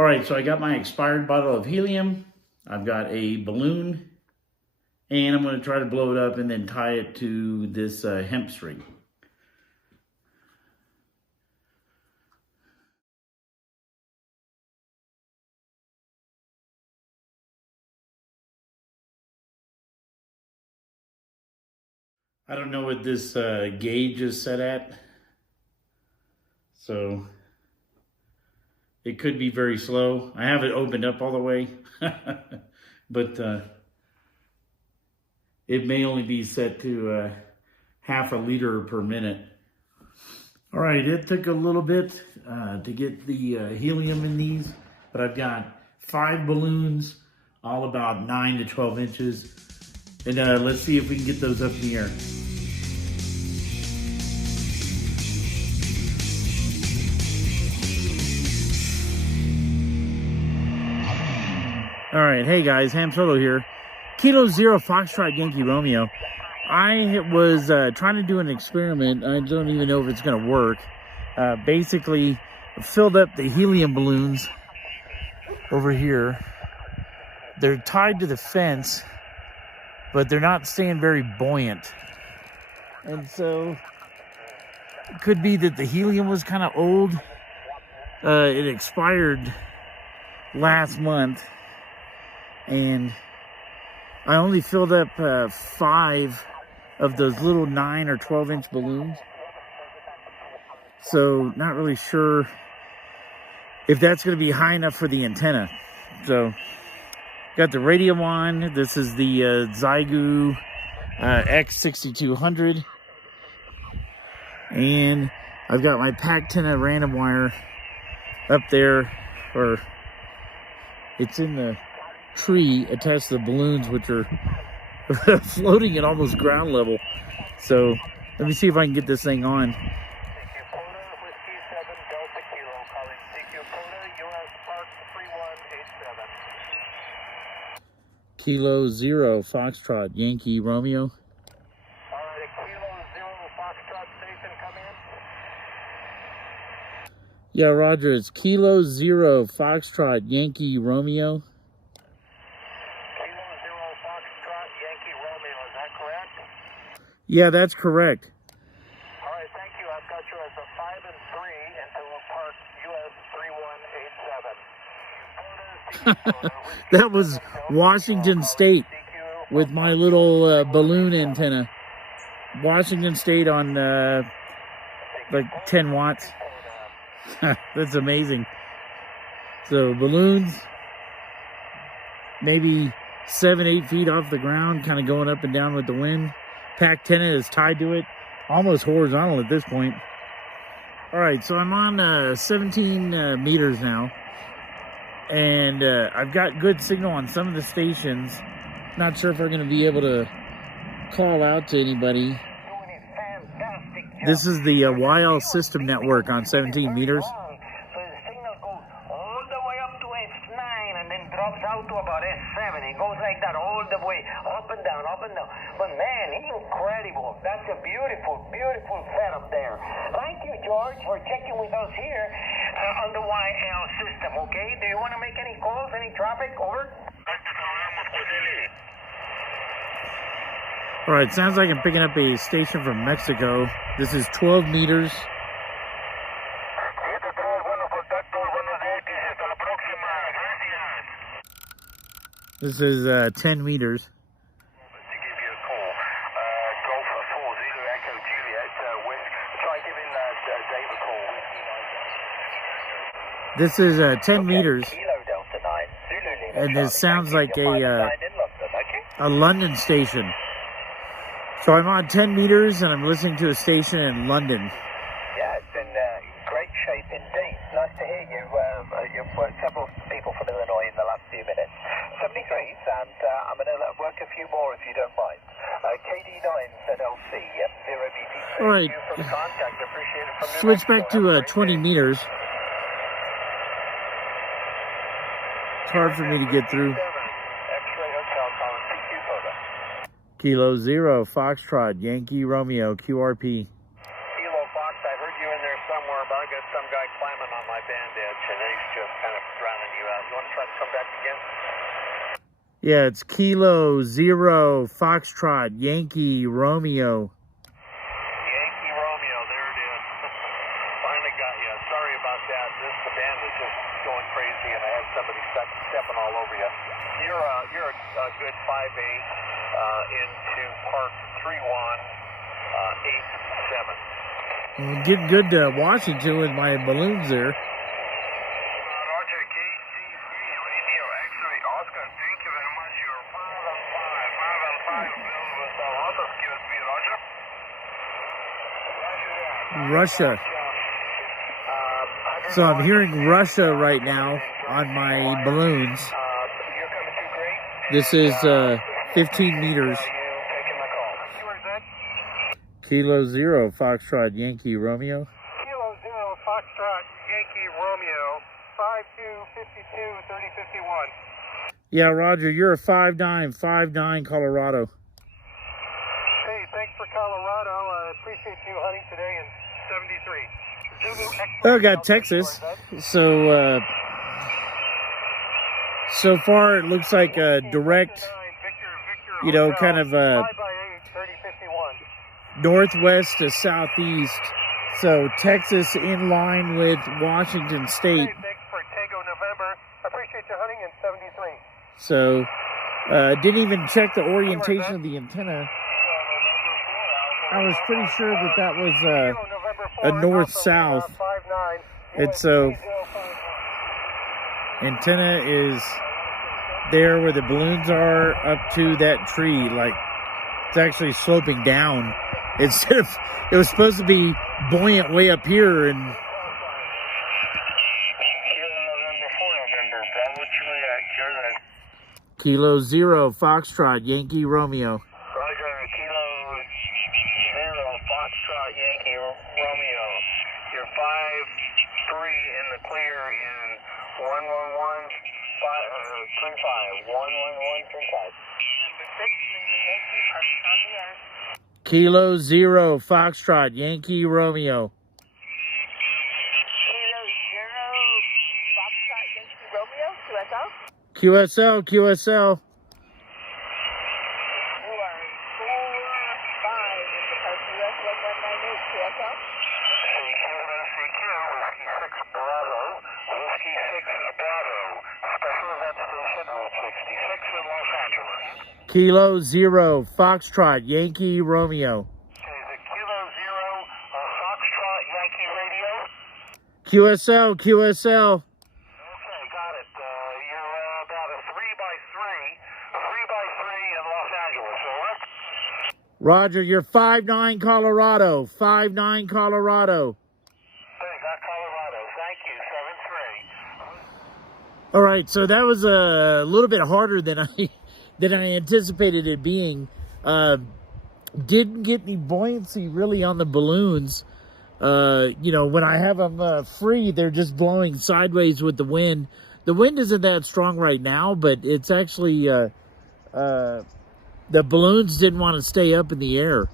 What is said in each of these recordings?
All right, so I got my expired bottle of helium. I've got a balloon, and I'm going to try to blow it up and then tie it to this hemp string. I don't know what this gauge is set at, so it could be very slow. I have it opened up all the way, but it may only be set to half a liter per minute. All right, it took a little bit to get the helium in these, but I've got 5 balloons, all about 9 to 12 inches. And let's see if we can get those up in the air. All right, hey guys, Ham Solo here. Kilo Zero Foxtrot Yankee Romeo. I was trying to do an experiment. I don't even know if it's going to work. Basically, filled up the helium balloons over here. They're tied to the fence, but they're not staying very buoyant. And so, it could be that the helium was kind of old. It expired last month. And I only filled up 5 of those little 9 or 12 inch balloons. So not really sure if that's going to be high enough for the antenna. So got the radio on. This is the Zygu X6200. And I've got my PackTenna random wire up there, or it's in the tree attached to the balloons, which are floating at almost ground level. So let me see if I can get this thing on. Kilo Zero Foxtrot Yankee Romeo. Yeah, Roger, it's Kilo Zero Foxtrot Yankee Romeo. Yeah, that's correct. All right, thank you. I've got you as a 5 and 3 into Park US 3187. That was Washington State with my little balloon antenna. Washington State on like 10 watts. That's amazing. So balloons, maybe 7-8 feet off the ground, kind of going up and down with the wind. PackTenna is tied to it, almost horizontal at this point. All right, so I'm on 17 meters now, and I've got good signal on some of the stations. Not sure if we're going to be able to call out to anybody. This is the YL system network on 17 meters. Drops out to about S7. It goes like that all the way, up and down, up and down. But man, incredible. That's a beautiful, beautiful setup there. Thank you, George, for checking with us here on the YL system, okay? Do you want to make any calls, any traffic? Over? All right, sounds like I'm picking up a station from Mexico. This is 12 meters. This is 10 meters. This is 10 meters. And this sounds like a London station. So I'm on 10 meters and I'm listening to a station in London. Yeah, it's in great shape indeed. Nice to hear you. You've worked several people from Illinois in the last few minutes. 73s, and I'm going to work a few more if you don't mind. KD9ZLC, 0BP. All right. For the contact. Appreciate it from Switch back to 20 meters. It's hard for me to get through. X-ray Hotel calling PQ photo. Kilo Zero Foxtrot Yankee Romeo QRP. Kilo Fox, I heard you in there somewhere, but I got some guy climbing on my band edge, and he's just kind of trying to You want to try to come back again? Yeah, it's Kilo 0 Foxtrot Yankee Romeo. Yankee Romeo, there it is. Finally got you. Sorry about that. The band was just going crazy, and I had somebody stepping all over you. You're a good 5'8" into Park 3187. Well, getting good to Washington with my balloons there. Roger, KCC radio, X-ray, Oscar, thank you very much. You're 5 on 5 with Oscar, excuse me, Roger. Russia. So I'm hearing Russia right now on my balloons. You're coming through great. This is 15 meters. Kilo 0 Foxtrot Yankee Romeo. Kilo 0 Foxtrot Yankee Romeo, 5252 3051. Yeah, Roger, you're a 5'9", Colorado. Hey, thanks for Colorado. I appreciate you hunting today in 73. Oh, I got Texas. So, so far it looks like a direct, you know, kind of northwest to southeast. So Texas in line with Washington State. Hey, thanks for Tango November. I appreciate you hunting in 73. So, didn't even check the orientation of the antenna. I was pretty sure that that was a north-south. And so, antenna is there where the balloons are up to that tree. Like, it's actually sloping down. Instead of, it was supposed to be buoyant way up here, and Kilo 0 Foxtrot Yankee Romeo. Roger, Kilo 0 Foxtrot Yankee Romeo. You're 5-3 in the clear in 11135. 11135. Kilo 0 Foxtrot Yankee Romeo. Kilo 0 Foxtrot Yankee Romeo, QSL? QSL, QSL. You are 4-5 in the Park US 1198 QSL. CQ, Whiskey 6 Bravo. Whiskey 6 Bravo. Special event station Route 66 in Los Angeles. Kilo 0 Foxtrot Yankee Romeo. Okay, the Kilo 0 Foxtrot Yankee radio. QSL, QSL. Okay, got it. You're about a 3x3 in Los Angeles, over. Roger, you're 5'9" Colorado. 5'9" Colorado. Okay, got Colorado. Thank you, 7-3. All right, so that was a little bit harder than I anticipated it being. Didn't get any buoyancy really on the balloons. You know, when I have them free, they're just blowing sideways with the wind. The wind isn't that strong right now, but it's actually the balloons didn't want to stay up in the air,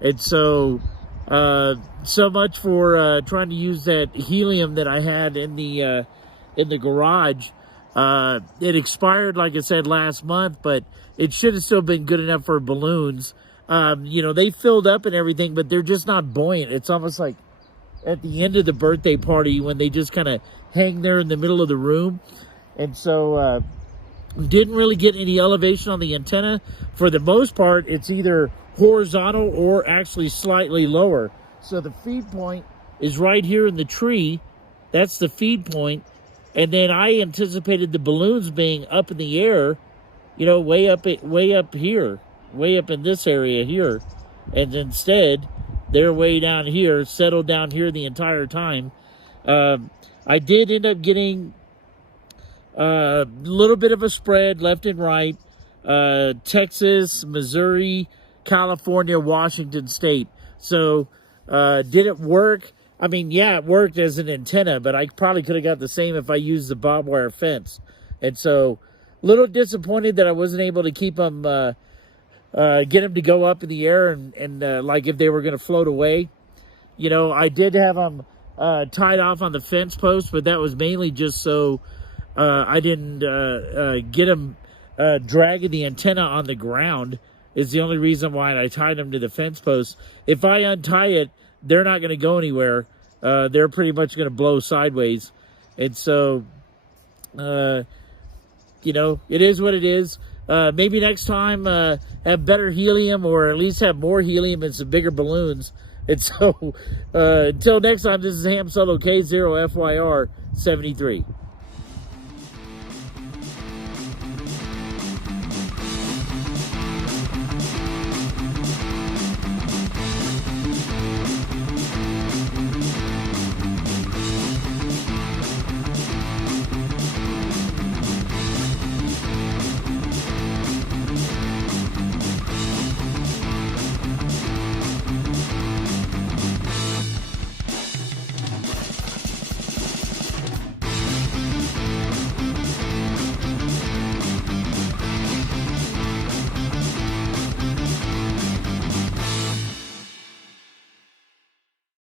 and so so much for trying to use that helium that I had in the garage. It expired, like I said, last month, but it should have still been good enough for balloons. You know, they filled up and everything, but they're just not buoyant. It's almost like at the end of the birthday party when they just kind of hang there in the middle of the room. And so didn't really get any elevation on the antenna. For the most part, it's either horizontal or actually slightly lower. So the feed point is right here in the tree. That's the feed point. And then I anticipated the balloons being up in the air, you know, way up here, way up in this area here. And instead, they're way down here, settled down here the entire time. I did end up getting a little bit of a spread left and right. Texas, Missouri, California, Washington State. So did it work? I mean, yeah, it worked as an antenna, but I probably could have got the same if I used the barbed wire fence. And so, a little disappointed that I wasn't able to keep them, get them to go up in the air and like if they were going to float away. You know, I did have them tied off on the fence post, but that was mainly just so I didn't get them dragging the antenna on the ground is the only reason why I tied them to the fence post. If I untie it, they're not going to go anywhere. They're pretty much going to blow sideways. And so, you know, it is what it is. Maybe next time have better helium, or at least have more helium and some bigger balloons. And so until next time, this is Ham Solo K0FYR 73.